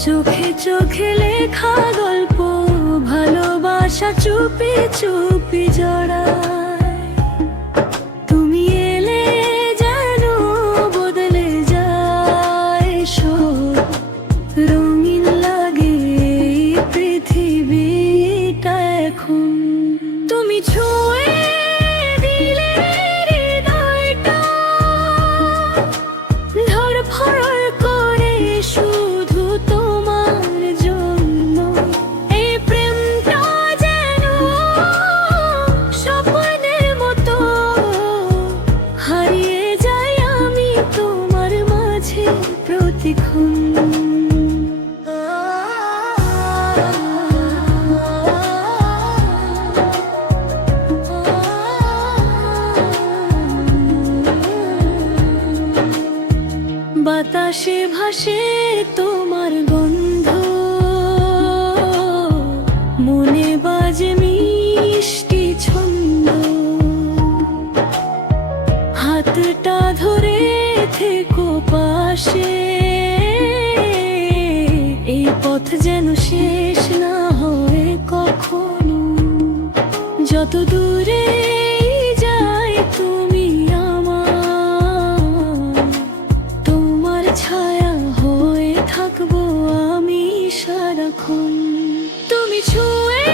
চোখে চোখে লেখা গল্প, ভালোবাসা চুপি চুপি জড়ায়। তুমি এলে যেন বদলে যায় সব, রঙিন লাগে এই পৃথিবীটা এখন। তুমি ছুঁয়ে দিলে হৃদয়টা, ধড়ফড় করে শুধু তোমার জন্য। এই প্রেমটা যেন স্বপ্নের মতো, হারিয়ে যাই আমি তোমার মাঝে প্রতিক্ষণ। বাতাসে ভাসে তোমার গন্ধ, মনে বাজে মিষ্টি ছন্দ। হাতটা ধরে থেকো পাশে, এই পথ যেন শেষ না হয় কখনো। যত দূরে যাই তুমি আমার, তোমার ছায়া হয়ে থাকবো আমি সারাক্ষণ। তুমি ছুঁয়ে